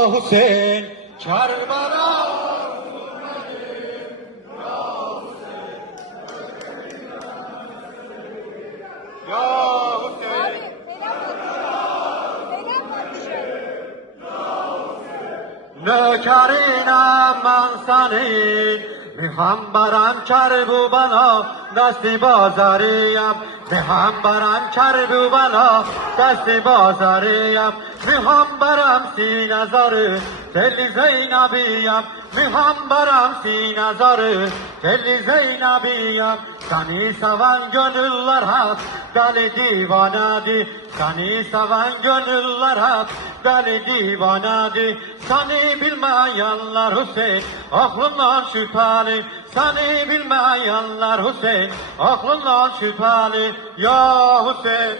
Hüseyin çağır bana. Ya Hüseyin. Nökerine ben senin, Mühambaram çarbu bana, desti bazarıyam. Mühambaram çarbu bana, desti bazarıyam. Mühambaram sinazarı, telli Zeynabiyam. Mühambaram sinazarı, telli Zeynabiyam. Seni seven gönüller hep deli divanadı. Seni seven gönüller hep deli divanadı. Seni bilmeyenler Hüseyin aklından şüpheli. Seni bilmeyenler Hüseyin aklından şüpheli. Ya Hüseyin.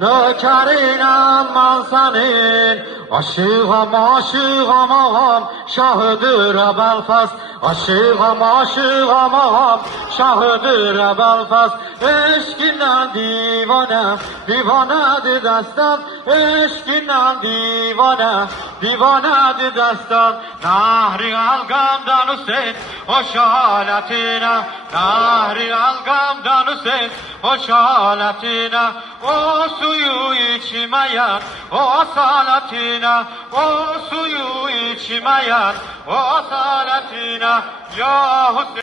Nökerine ben senin, aşığım aşığım ağam, şahıdır Belfast. Aşığım aşığım ağam, şahıdır Belfast. Eşkinden divane, divanedir destan. Eşkinden divane, divanedir destan. Nahri algamdan Hüseyin, hoş haletine. Nahri algamdan Hüseyin, hoş haletine. O suyu içmeyen, o asaletine. O suyu içmeyen, o asaletine. Ya Hüseyin.